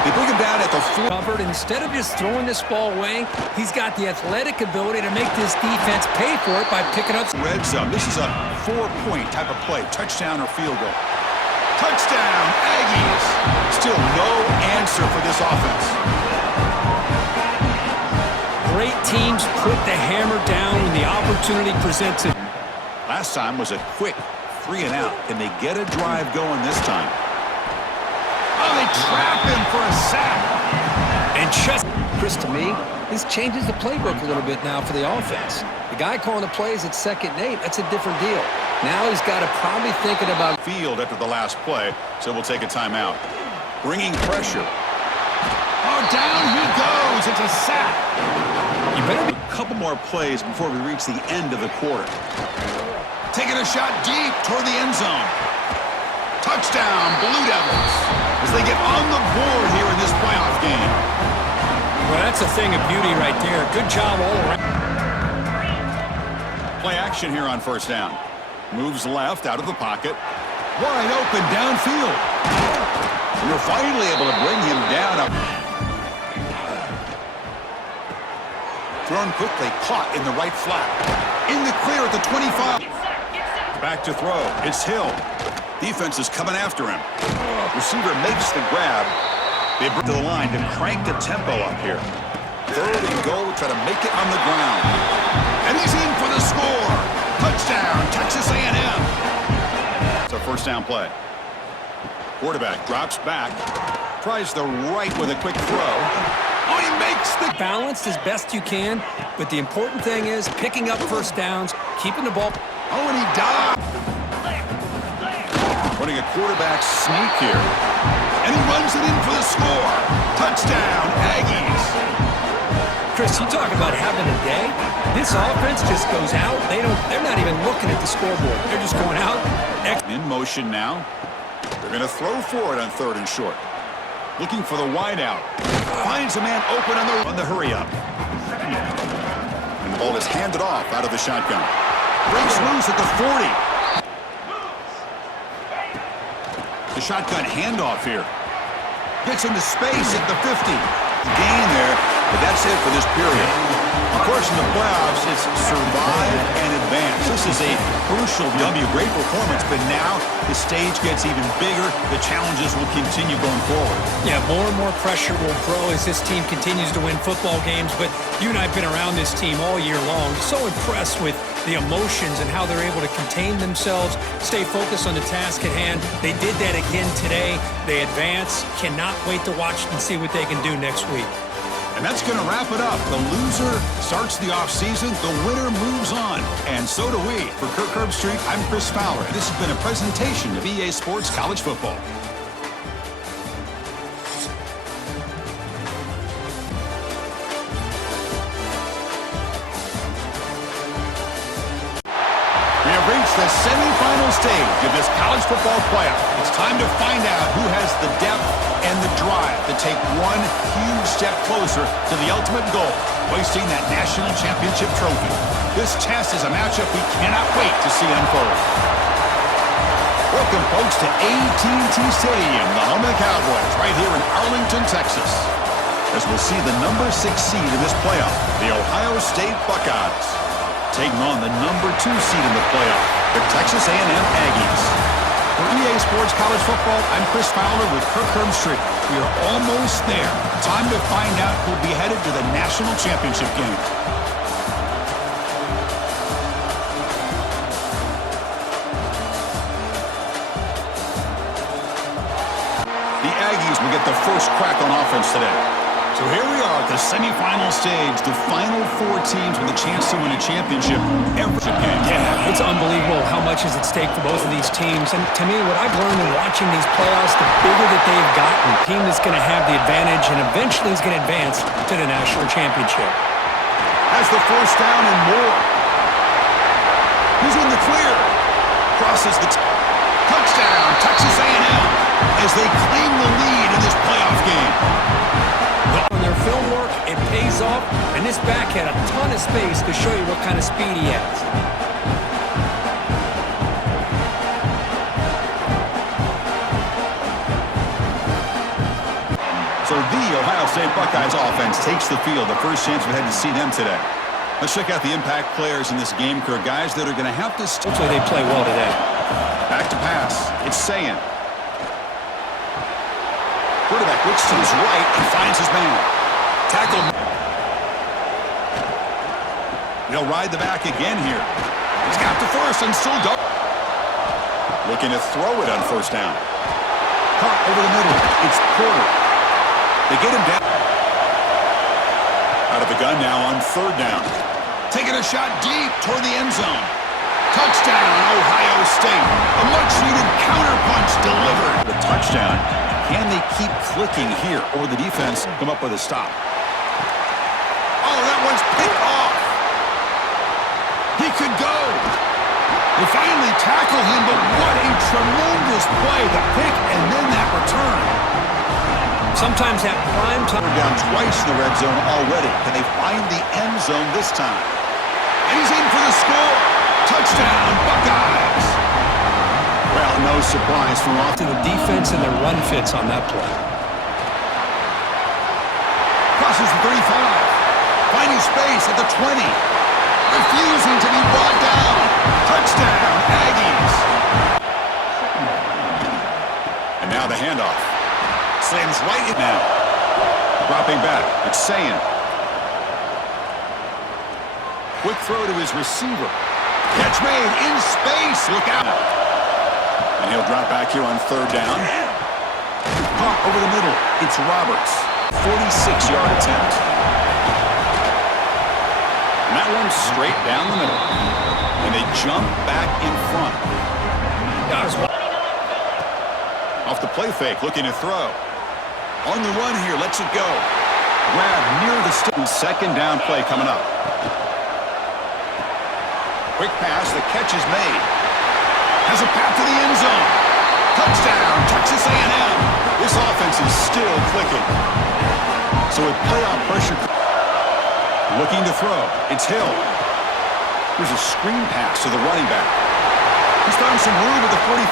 They bring him down at the 4. Covered. Instead of just throwing this ball away, he's got the athletic ability to make this defense pay for it by picking up. Red zone. This is a 4-point type of play. Touchdown or field goal. Touchdown, Aggies. Still no answer for this offense. Great teams put the hammer down when the opportunity presents it. Last time was a quick 3 and out. Can they get a drive going this time? Oh, they trap him for a sack. And just, Chris, to me, this changes the playbook a little bit now for the offense. The guy calling the plays at 2nd and 8, that's a different deal. Now he's got to probably thinking about field after the last play, so we'll take a timeout. Bringing pressure. Oh, down he goes. It's a sack. You better be a couple more plays before we reach the end of the quarter. Taking a shot deep toward the end zone. Touchdown, Blue Devils, as they get on the board here in this playoff game. Well, that's a thing of beauty right there. Good job all around. Play action here on first down. Moves left out of the pocket. Wide open downfield. You're finally able to bring him down. Thrown quickly, caught in the right flat. In the clear at the 25. Back to throw. It's Hill. Defense is coming after him. Receiver makes the grab. They bring to the line to crank the tempo up here. Third and goal, try to make it on the ground. And he's in for the score. Touchdown, Texas A&M. It's a first down play. Quarterback drops back. Tries the right with a quick throw. Oh, he makes the... Balanced as best you can, but the important thing is picking up first downs, keeping the ball. Oh, and he died. Running a quarterback sneak here. And he runs it in for the score. Touchdown, Aggies. Chris, you talk about having a day. This offense just goes out. They're not even looking at the scoreboard. They're just going out. In motion now. They're going to throw for it on third and short. Looking for the wide out. Finds a man open on the hurry up. And the ball is handed off out of the shotgun. Breaks loose at the 40. The shotgun handoff here. Gets into space at the 50. Gain there, but that's it for this period. Of course, in the playoffs, it's survive and advance. This is a crucial W. Great performance, but now the stage gets even bigger. The challenges will continue going forward. Yeah, more and more pressure will grow as this team continues to win football games, but you and I have been around this team all year long. So impressed with the emotions and how they're able to contain themselves, stay focused on the task at hand. They did that again today. They advance. Cannot wait to watch and see what they can do next week. And that's going to wrap it up. The loser starts the offseason. The winner moves on. And so do we. For Kirk Herbstreit, I'm Chris Fowler. And this has been a presentation of EA Sports College Football. We have reached the semifinal stage of this college football playoff. It's time to find out who has the depth and the drive to take one huge step closer to the ultimate goal, hoisting that national championship trophy. This test is a matchup we cannot wait to see unfold. Welcome, folks, to AT&T Stadium, the home of the Cowboys, right here in Arlington, Texas, as we'll see the number 6 seed in this playoff, the Ohio State Buckeyes, taking on the number 2 seed in the playoff, the Texas A&M Aggies. For EA Sports College Football, I'm Chris Fowler with Kirk Herbstreit. We are almost there. Time to find out who'll be headed to the national championship game. The Aggies will get the first crack on offense today. So here we are at the semifinal stage, the final 4 teams with a chance to win a championship every game. Yeah, it's unbelievable how much is at stake for both of these teams. And to me, what I've learned in watching these playoffs, the bigger that they've gotten, the team that's going to have the advantage and eventually is going to advance to the national championship. Has the first down and more. He's in the clear. Crosses the touchdown, Texas A&M, as they claim the lead in this playoff game. On their film work, it pays off, and this back had a ton of space to show you what kind of speed he has. So the Ohio State Buckeyes offense takes the field. The first chance we had to see them today. Let's check out the impact players in this game, Kirk. Guys that are going to have to... Hopefully they play well today. Back to pass. It's Sayan. Quarterback looks to his right and finds his man. Tackle. He'll ride the back again here. He's got the first and still does. Looking to throw it on first down. Caught over the middle. It's Porter. They get him down. Out of the gun now on third down. Taking a shot deep toward the end zone. Touchdown, Ohio State. A much-needed counterpunch delivered. The touchdown. Can they keep clicking here, or the defense come up with a stop? Oh, that one's picked off. He could go. They finally tackle him, but what a tremendous play. The pick and then that return. Sometimes that prime time... They're down twice in the red zone already. Can they find the end zone this time? And he's in for the score. Touchdown, Buckeyes. Well, no surprise from off To the defense and their run fits on that play. crosses the 35. Finding space at the 20. Refusing to be brought down. Touchdown, Aggies. And now the handoff. Slams right in now. Dropping back. It's Sayin. Quick throw to his receiver. Catch made in space. Look out. And he'll drop back here on third down. Caught over the middle. It's Roberts. 46-yard attempt. And that one's straight down the middle. And they jump back in front. Off the play fake, looking to throw. On the run here, lets it go. Grab near the second down play coming up. Quick pass, the catch is made. Has a path to the end zone. Touchdown, Texas A&M. This offense is still clicking. So with playoff pressure, looking to throw. It's Hill. Here's a screen pass to the running back. He's found some room at the 45.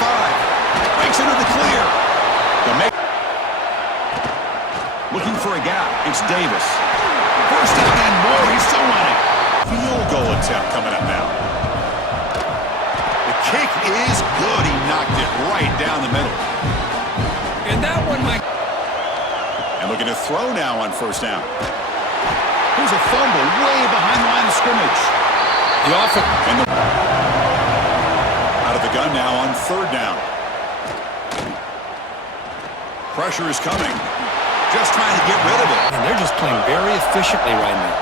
Breaks into the clear. Looking for a gap. It's Davis. First down and more. He's still running. Field goal attempt coming up now. The kick is good. He knocked it right down the middle. And that one might... And looking to throw now on first down. Here's a fumble way behind the line of scrimmage. The offense. And out of the gun now on third down. Pressure is coming. Just trying to get rid of it. And they're just playing very efficiently right now.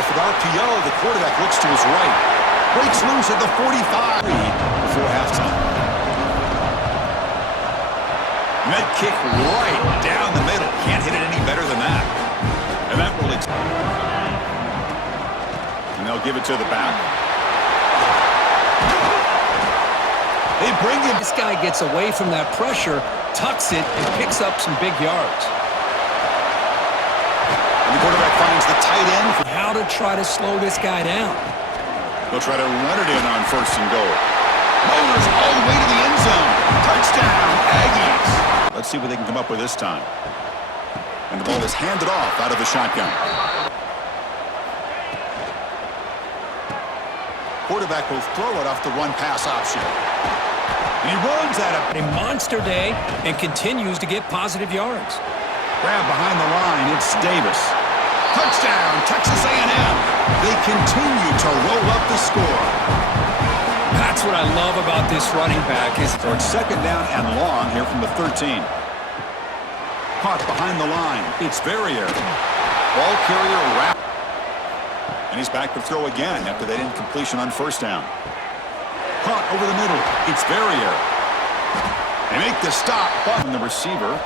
Off of RPO, the quarterback looks to his right. Breaks loose at the 45. Before halftime. Med kick right down the middle. Can't hit it any better than that. And that will... And they'll give it to the back. They bring him. This guy gets away from that pressure, tucks it, and picks up some big yards. And the quarterback finds the tight end. How to try to slow this guy down. They'll try to run it in on first and goal. Motors all the way to the end zone. Touchdown, Aggies. Let's see what they can come up with this time. And the ball is handed off out of the shotgun. Quarterback will throw it off the run-pass option. And he runs at it. A monster day and continues to get positive yards. Grab behind the line. It's Davis. Touchdown, Texas A&M. They continue to roll up the score. That's what I love about this running back. So it's second down and long here from the 13. Caught behind the line. It's Verrier. Ball carrier wrap. And he's back to throw again after that incompletion on first down. Caught over the middle. It's Verrier. They make the stop. But the receiver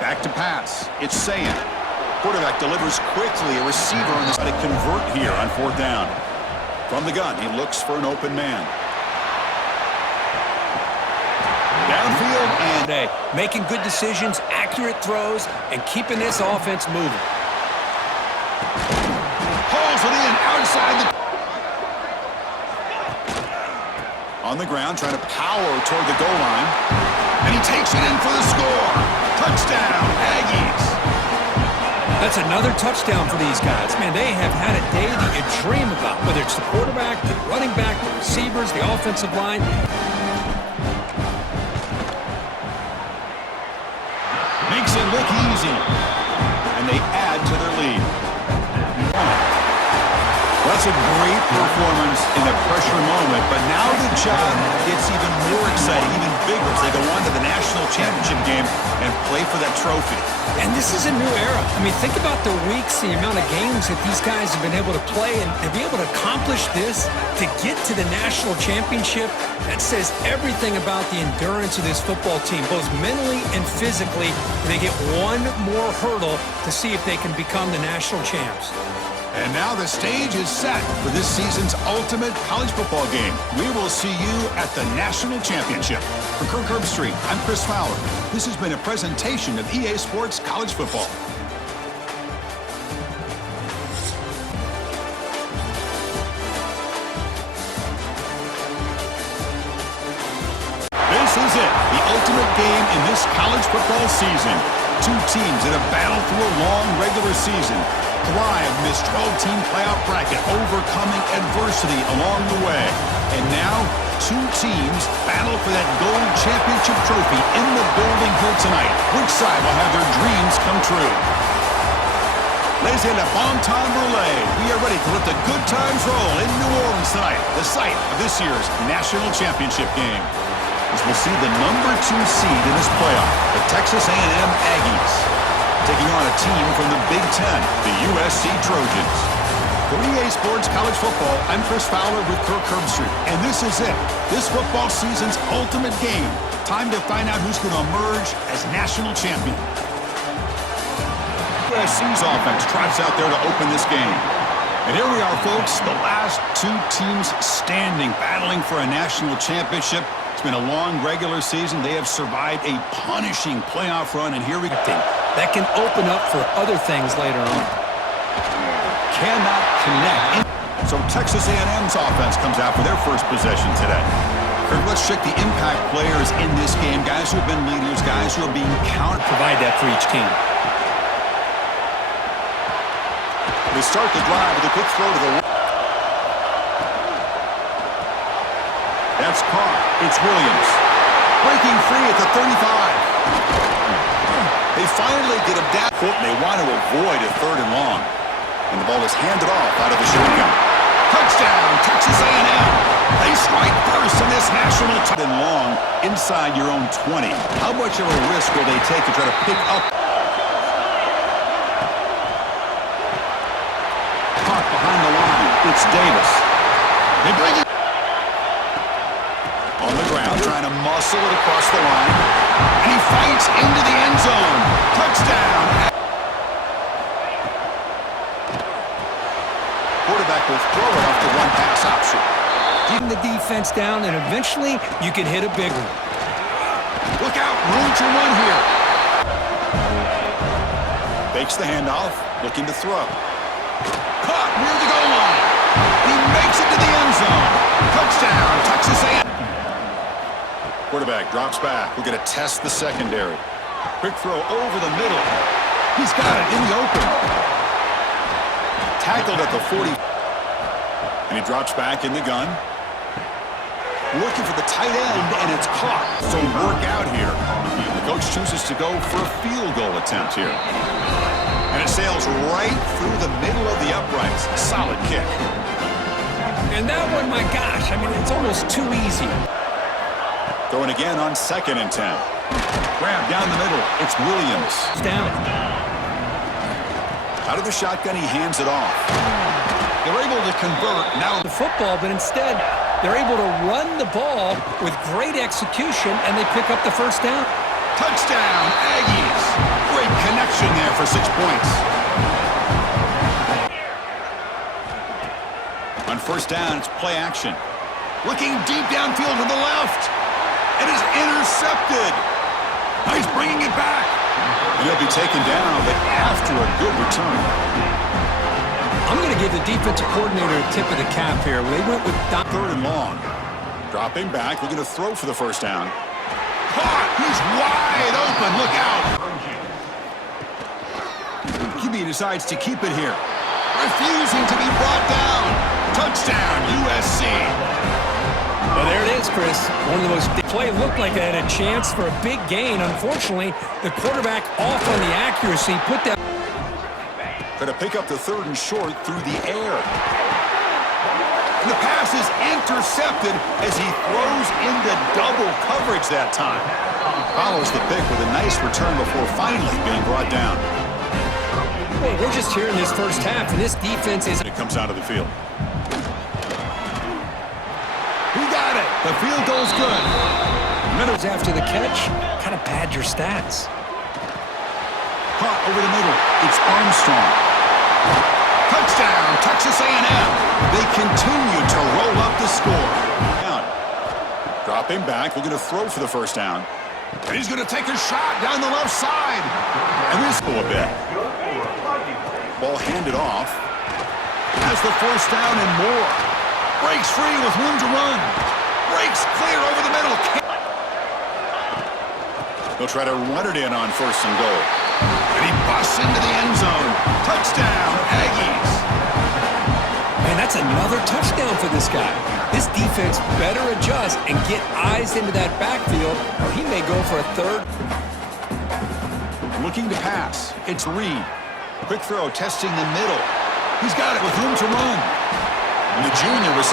back to pass. It's Sayin. Quarterback delivers quickly. A receiver on the side to convert here on fourth down. From the gun, he looks for an open man. Downfield and making good decisions, accurate throws, and keeping this offense moving. Pulls it in outside the... On the ground, trying to power toward the goal line. And he takes it in for the score. Touchdown, Aggies. That's another touchdown for these guys. Man, they have had a day that you dream about, whether it's the quarterback, the running back, the receivers, the offensive line. Makes it look easy. And they add to their lead. That's a great performance in a pressure moment, but now the job gets even more exciting, even bigger as they go on to the national championship game and play for that trophy. And this is a new era. I mean, think about the weeks, the amount of games that these guys have been able to play, and to be able to accomplish this, to get to the national championship, that says everything about the endurance of this football team, both mentally and physically. They get one more hurdle to see if they can become the national champs. And now the stage is set for this season's ultimate college football game. We will see you at the National Championship. For Kirk Herbstreit, I'm Chris Fowler. This has been a presentation of EA Sports College Football. ultimate game in this college football season. Two teams that have battled through a long regular season, thrive in this 12-team playoff bracket, overcoming adversity along the way. And now, two teams battle for that gold championship trophy in the building here tonight. Which side will have their dreams come true? Ladies and gentlemen, bon time relay. We are ready to let the good times roll in New Orleans tonight, the site of this year's national championship game. As we'll see the number 2 seed in this playoff, the Texas A&M Aggies, taking on a team from the Big Ten, the USC Trojans. For EA Sports College Football, I'm Chris Fowler with Kirk Herbstreit, and this is it. This football season's ultimate game. Time to find out who's going to emerge as national champion. USC's offense trots out there to open this game. And here we are, folks, the last 2 teams standing, battling for a national championship. It's been a long regular season. They have survived a punishing playoff run, and here we go. That can open up for other things later on. Cannot connect. So Texas A&M's offense comes out for their first possession today. Kirk, let's check the impact players in this game. Guys who have been leaders, guys who are being counted. Provide that for each team. They start the drive with a quick throw to the left. That's caught. It's Williams. Breaking free at the 35. They finally get him down. They want to avoid a 3rd and long. And the ball is handed off out of the shotgun. Touchdown, Texas A&M. They strike first in this national and long inside your own 20. How much of a risk will they take to try to pick up? Caught behind the line. It's Davis. They bring it on the ground, trying to muscle it across the line. And he fights into the end zone. Touchdown. Quarterback will throw it off the one-pass option. Keeping the defense down, and eventually you can hit a big one. Look out, room to run here. Fakes the handoff, looking to throw. Caught near the goal line. He makes it to the end zone. Touchdown, Texas A&M. Quarterback drops back. We're going to test the secondary. Quick throw over the middle. He's got it in the open. Tackled at the 40. And he drops back in the gun. Looking for the tight end, and it's caught. So work out here. The coach chooses to go for a field goal attempt here. And it sails right through the middle of the uprights. Solid kick. And that one, my gosh, I mean, it's almost too easy. Going again on 2nd and 10. Grab down the middle. It's Williams. It's down. Out of the shotgun, he hands it off. They're able to convert now. The football, but instead, they're able to run the ball with great execution, and they pick up the first down. Touchdown, Aggies. Great connection there for 6 points. On first down, it's play action. Looking deep downfield to the left. It is intercepted. He's bringing it back. And he'll be taken down, but after a good return. I'm going to give the defensive coordinator a tip of the cap here. They went with 3rd and long. Dropping back, looking to throw for the first down. Caught! He's wide open. Look out. QB decides to keep it here. Refusing to be brought down. Touchdown, USC. Well, there it is, Chris. One of the most play looked like they had a chance for a big gain. Unfortunately, the quarterback off on the accuracy put that. Going to pick up the 3rd and short through the air. And the pass is intercepted as he throws into double coverage that time. Follows the pick with a nice return before finally being brought down. Well, we're just here in this first half, and this defense is. It comes out of the field. He got it. The field goal's good. Minutes after the catch, kind of pad your stats. Caught over the middle. It's Armstrong. Touchdown, Texas A&M. They continue to roll up the score. Dropping back. We're going to throw for the first down. And he's going to take a shot down the left side. And this go a bit. Ball handed off. Has the first down and more. Breaks free with room to run. Breaks clear over the middle. They'll try to run it in on 1st and goal. And he busts into the end zone. Touchdown, Aggies. Man, that's another touchdown for this guy. This defense better adjust and get eyes into that backfield, or he may go for a third. Looking to pass. It's Reed. Quick throw, testing the middle. He's got it with room to run. And the junior was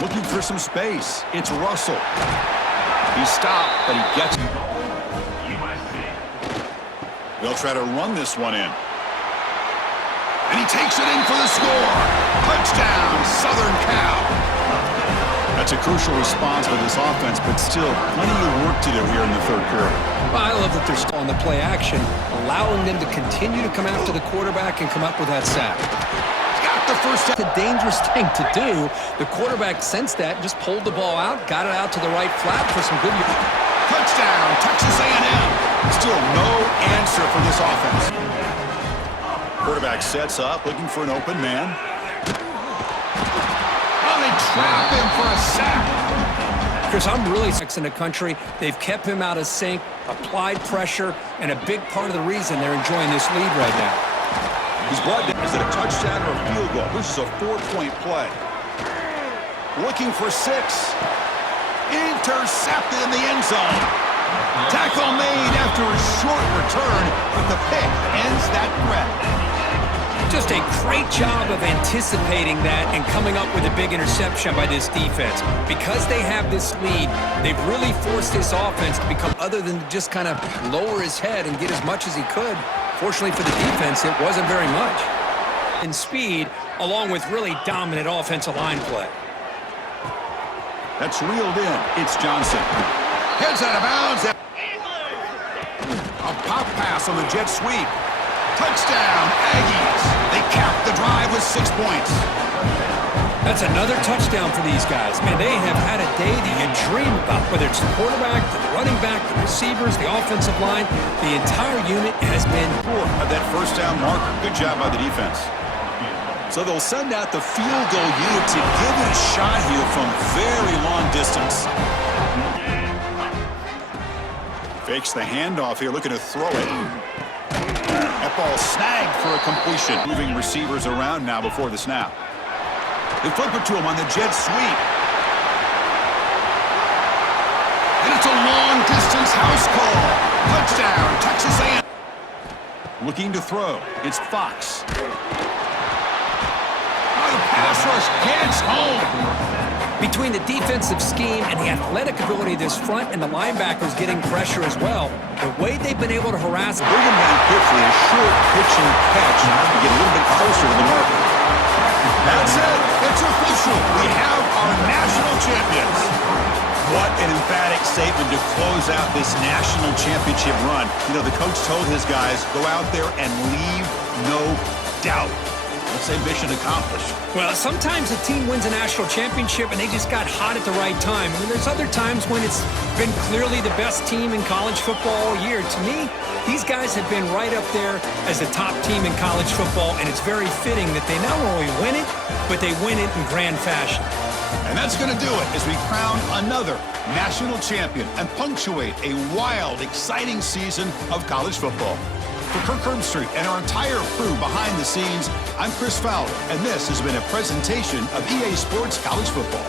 looking for some space. It's Russell. He stopped, but he gets it. They'll try to run this one in. And he takes it in for the score. Touchdown, Southern Cal. That's a crucial response for this offense, but still plenty of work to do here in the 3rd period. Well, I love that they're still on the play action, allowing them to continue to come after the quarterback and come up with that sack. Got the first down. It's a dangerous thing to do. The quarterback sensed that, just pulled the ball out, got it out to the right flat for some good. Touchdown, Texas A&M. Still no answer for this offense. Quarterback sets up, looking for an open man. Oh, they trap him for a sack. Chris, I'm really in the country. They've kept him out of sync, applied pressure, and a big part of the reason they're enjoying this lead right now. He's brought down. Is it a touchdown or a field goal? This is a 4-point play. Looking for 6. Intercepted in the end zone. Tackle made after a short return, but the pick ends that threat. Just a great job of anticipating that and coming up with a big interception by this defense. Because they have this lead, they've really forced this offense to become other than just kind of lower his head and get as much as he could. Fortunately for the defense, it wasn't very much. In speed, along with really dominant offensive line play. That's reeled in. It's Johnson. Heads out of bounds. A pop pass on the jet sweep. Touchdown, Aggies. They cap the drive with 6 points. That's another touchdown for these guys. Man, they have had a day that you dream about, whether it's the quarterback, the running back, the receivers, the offensive line. The entire unit has been Short of that 1st down marker. Good job by the defense. So they'll send out the field goal unit to give it a shot here from very long distance. Fakes the handoff here, looking to throw it. That ball snagged for a completion. Moving receivers around now before the snap. They flip it to him on the jet sweep. And it's a long-distance house call. Touchdown, Texas A&M. Looking to throw. It's Fox. The pass rush gets home. between the defensive scheme and the athletic ability of this front and the linebackers getting pressure as well. The way they've been able to harass. Bring him down quickly, a short pitch and catch to get a little bit closer to the marker. That's it. It's official. We have our national champions. What an emphatic statement to close out this national championship run. You know, the coach told his guys, go out there and leave no doubt. Let's say mission accomplished. Well, sometimes a team wins a national championship and they just got hot at the right time. I mean, there's other times when it's been clearly the best team in college football all year. To me, these guys have been right up there as the top team in college football, and it's very fitting that they not only win it, but they win it in grand fashion. And that's going to do it as we crown another national champion and punctuate a wild, exciting season of college football. For Kirk Herbstreit and our entire crew behind the scenes, I'm Chris Fowler, and this has been a presentation of EA Sports College Football.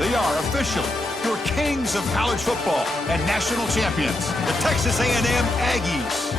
They are officially your kings of college football and national champions, the Texas A&M Aggies.